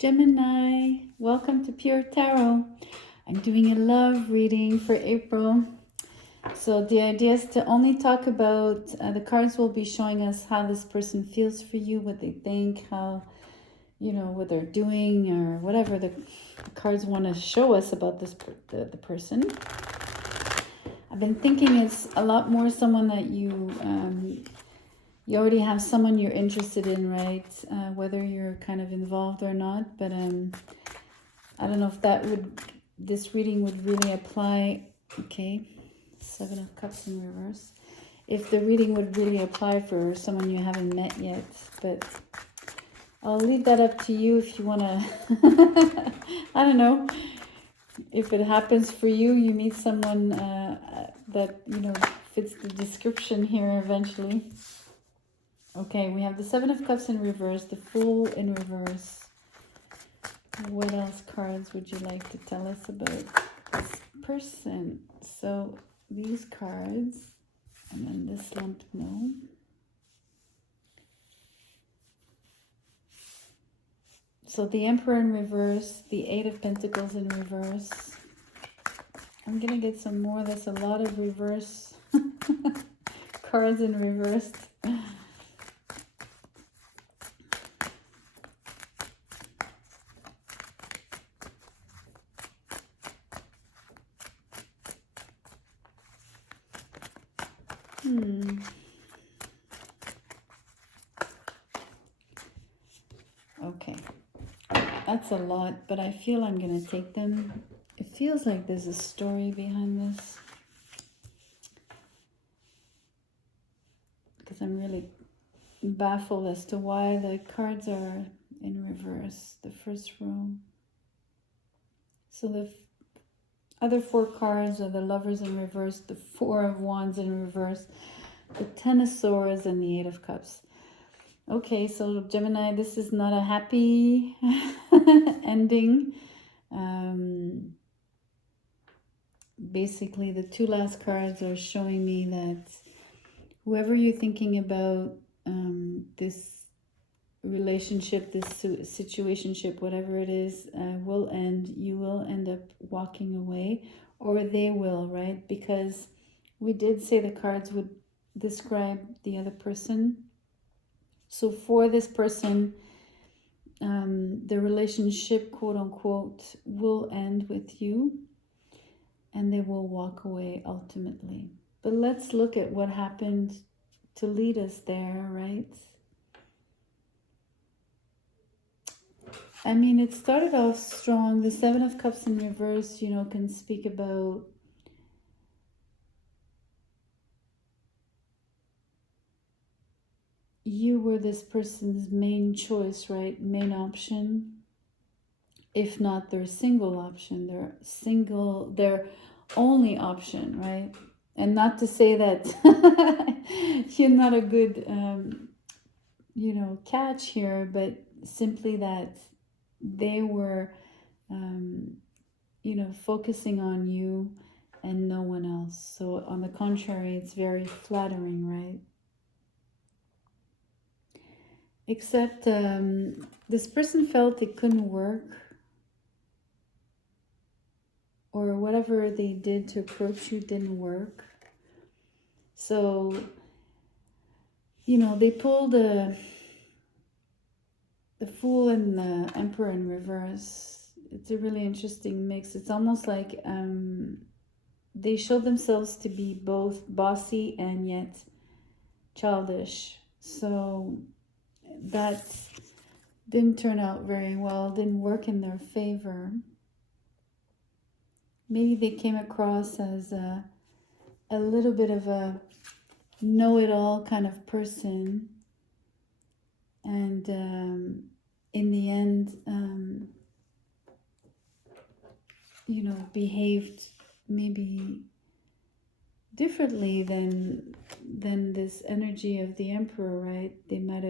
Gemini, welcome to Pure Tarot. I'm doing a love reading for April. So the idea is to only talk about, the cards will be showing us how this person feels for you, what they think, how, what they're doing or whatever the cards want to show us about this the person. I've been thinking it's a lot more someone that you already have someone you're interested in, right? Whether you're kind of involved or not, but I don't know if this reading would really apply. Okay, 7 of Cups in reverse. If the reading would really apply for someone you haven't met yet, but I'll leave that up to you if you want to, I don't know, if it happens for you, you meet someone that, fits the description here eventually. Okay, we have the 7 of Cups in reverse, the Fool in reverse. What else cards would you like to tell us about this person? So these cards, and then this lump, no. So the Emperor in reverse, the 8 of Pentacles in reverse. I'm going to get some more. There's a lot of reverse cards in reverse. Okay, that's a lot, but I feel I'm going to take them. It feels like there's a story behind this, because I'm really baffled as to why the cards are in reverse, the first row. So the other 4 cards are the Lovers in reverse, the 4 of Wands in reverse, the 10 of Swords, and the 8 of Cups. Okay, so Gemini, this is not a happy ending. Basically, the 2 last cards are showing me that whoever you're thinking about, this relationship, this situationship, whatever it is, will end. You will end up walking away, or they will, right? Because we did say the cards would describe the other person. So for this person, the relationship, quote unquote, will end with you, and they will walk away ultimately. But let's look at what happened to lead us there, right? I mean, it started off strong. The 7 of Cups in reverse, can speak about you were this person's main choice, right? Main option. If not their single option, their only option, right? And not to say that you're not a good, catch here, but simply that they were, focusing on you and no one else. So on the contrary, it's very flattering, right? Except this person felt it couldn't work, or whatever they did to approach you didn't work. So, they pulled the Fool and the Emperor in reverse. It's a really interesting mix. It's almost like they showed themselves to be both bossy and yet childish. So that didn't turn out very well, didn't work in their favor. Maybe they came across as a little bit of a know-it-all kind of person, and in the end, behaved maybe differently than this energy of the Emperor, right? They might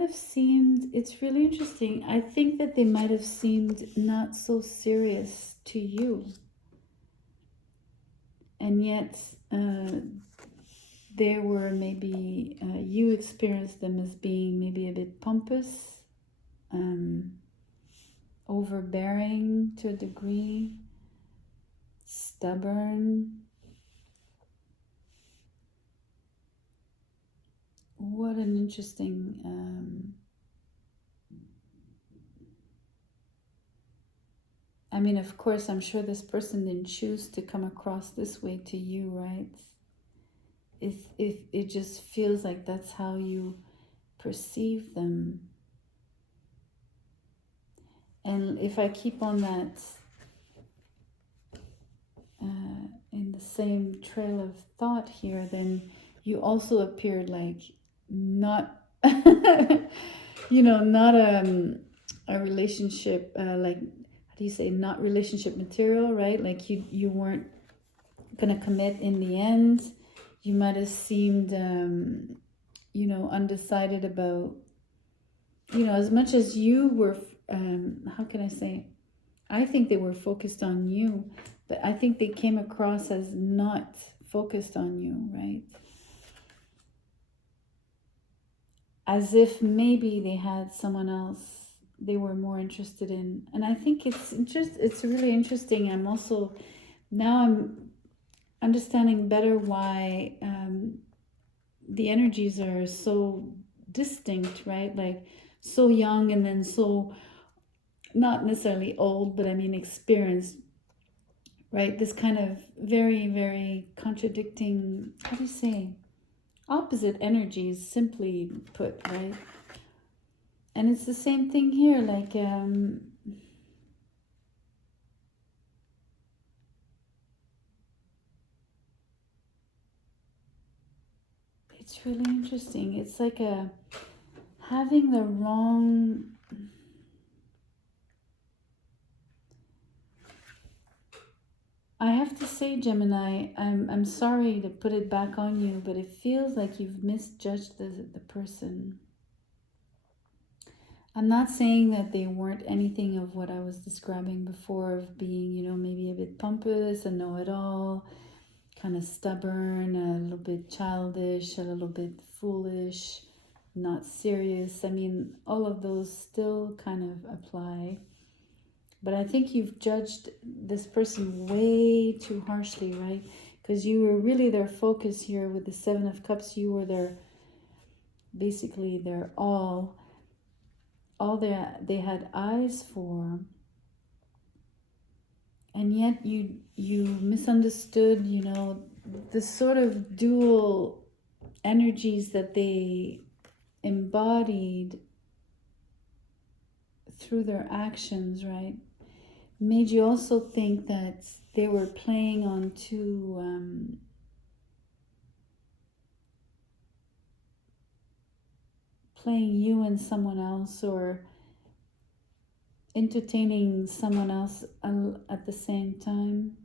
have seemed, it's really interesting. I think that they might have seemed not so serious to you. and yet there were maybe you experienced them as being maybe a bit pompous, overbearing to a degree, stubborn. What an interesting I mean, of course, I'm sure this person didn't choose to come across this way to you, right? If it just feels like that's how you perceive them. And if I keep on that in the same trail of thought here, then you also appeared like not, not a relationship, like, how do you say, not relationship material, right? Like you weren't gonna commit in the end. You might have seemed, undecided about, as much as you were, how can I say, I think they were focused on you, but I think they came across as not focused on you, right? As if maybe they had someone else they were more interested in. And I think it's really interesting. I'm understanding better why the energies are so distinct, right? Like so young and then so not necessarily old, but I mean experienced, right? This kind of very, very contradicting, how do you say, opposite energies, simply put, right? And it's the same thing here, like it's really interesting. It's like having the wrong, I have to say, Gemini, I'm sorry to put it back on you, but it feels like you've misjudged the person. I'm not saying that they weren't anything of what I was describing before, of being, maybe a bit pompous, a know-it-all, kind of stubborn, a little bit childish, a little bit foolish, not serious. I mean, all of those still kind of apply. But I think you've judged this person way too harshly, right? Because you were really their focus here with the Seven of Cups. You were basically their all they had eyes for. And yet you misunderstood, the sort of dual energies that they embodied through their actions, right? Made you also think that they were playing on two playing you and someone else, or entertaining someone else at the same time.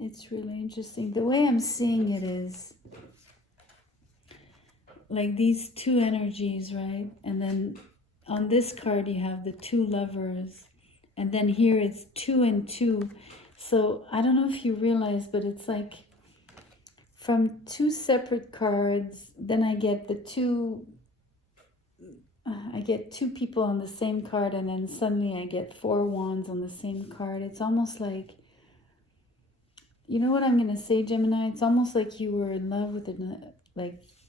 It's really interesting. The way I'm seeing it is like these two energies, right? And then on this card you have the two lovers, and then here it's 2 and 2. So I don't know if you realize, but it's like from two separate cards, then I get two people on the same card, and then suddenly I get 4 wands on the same card. It's almost like, you know what I'm going to say, Gemini? It's almost like you were in love with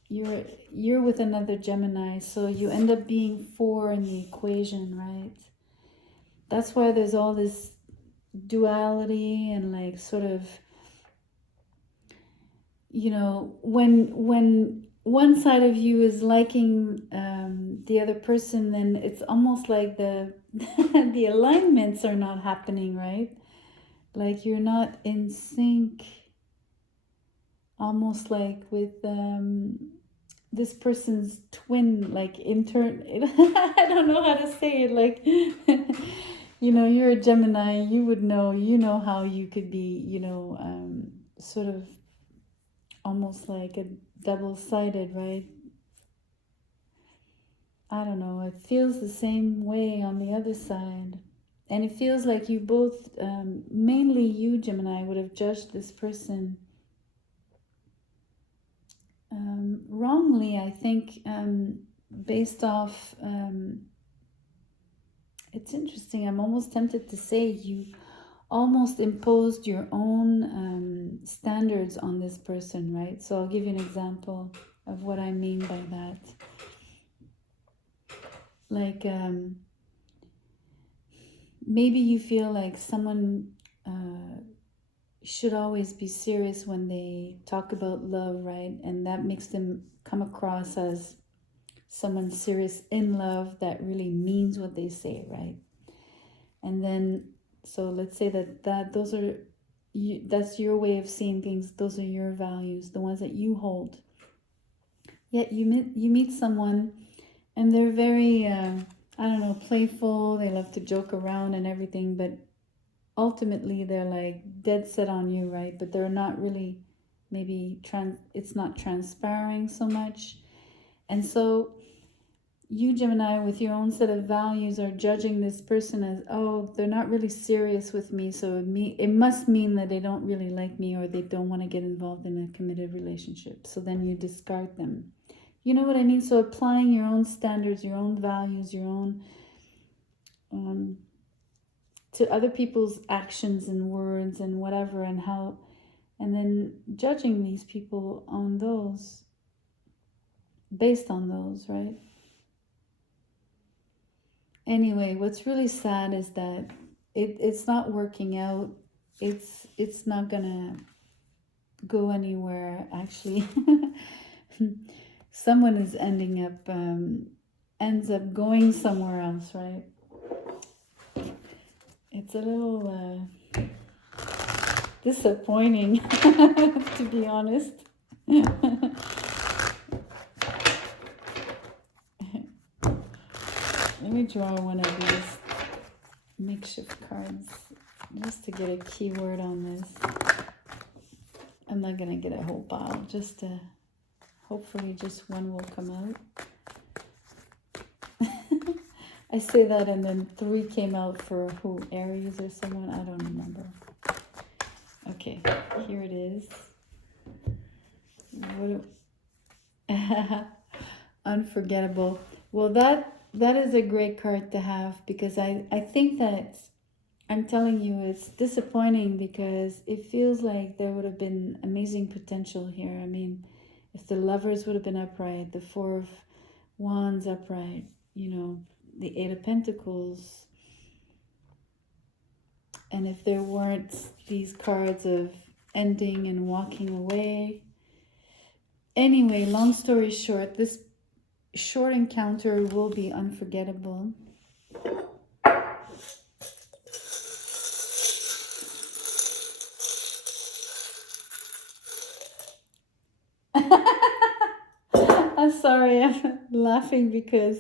you're with another Gemini, so you end up being 4 in the equation, right? That's why there's all this duality and like sort of, when one side of you is liking the other person, then it's almost like the the alignments are not happening, right? Like you're not in sync, almost like with this person's twin, like intern. I don't know how to say it. Like, you're a Gemini. You would know, how you could be, sort of almost like a double-sided, right? I don't know, it feels the same way on the other side. And it feels like you both, mainly you, Gemini, would have judged this person wrongly, I think, based off, it's interesting, I'm almost tempted to say you almost imposed your own standards on this person, right? So I'll give you an example of what I mean by that. Like, maybe you feel like someone should always be serious when they talk about love, right? And that makes them come across as someone serious in love that really means what they say, right? And then, so let's say that those are that's your way of seeing things. Those are your values, the ones that you hold. Yet you meet someone, and they're very I don't know, playful. They love to joke around and everything, but ultimately they're like dead set on you, right? But they're not really, maybe it's not transpiring so much. And so you, Gemini, with your own set of values, are judging this person as, oh, they're not really serious with me, so it must mean that they don't really like me, or they don't want to get involved in a committed relationship. So then you discard them. You know what I mean? So applying your own standards, your own values, your own to other people's actions and words and whatever, and how, and then judging these people on those, based on those, right? Anyway, what's really sad is that it's not working out. It's not gonna go anywhere, actually. Someone is ends up going somewhere else, right? It's a little disappointing, to be honest. Let me draw one of these makeshift cards just to get a keyword on this. I'm not gonna get a whole pile, just to, hopefully just one will come out. I say that and then 3 came out for who? Aries or someone? I don't remember. Okay, here it is. Unforgettable. Well, that is a great card to have, because I think that, I'm telling you, it's disappointing because it feels like there would have been amazing potential here. I mean, if the Lovers would have been upright, the 4 of Wands upright, you know, the 8 of Pentacles, and if there weren't these cards of ending and walking away. Anyway, long story short, this short encounter will be unforgettable. I'm sorry, I'm laughing because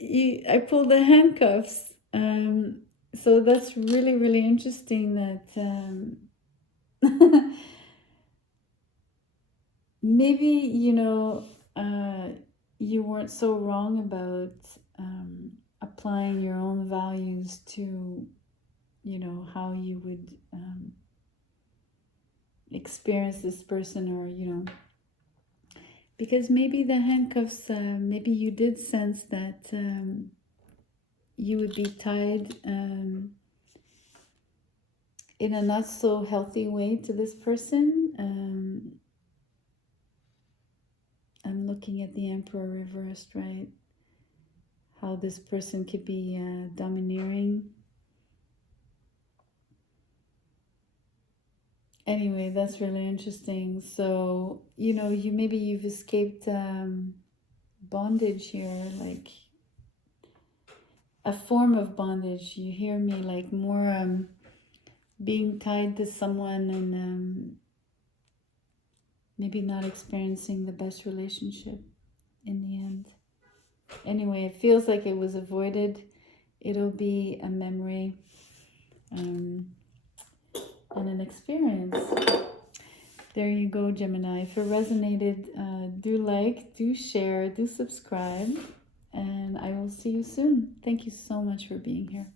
I pulled the handcuffs. So that's really, really interesting that maybe, you know, you weren't so wrong about applying your own values to, you know, how you would experience this person, or, you know, because maybe the handcuffs, maybe you did sense that you would be tied in a not so healthy way to this person. I'm looking at the Emperor reversed, right? How this person could be domineering. Anyway, that's really interesting. So, you know, you've escaped bondage here, like a form of bondage. You hear me, like more being tied to someone, and maybe not experiencing the best relationship in the end. Anyway, it feels like it was avoided. It'll be a memory and an experience. There you go, Gemini. If it resonated, do like, do share, do subscribe, and I will see you soon. Thank you so much for being here.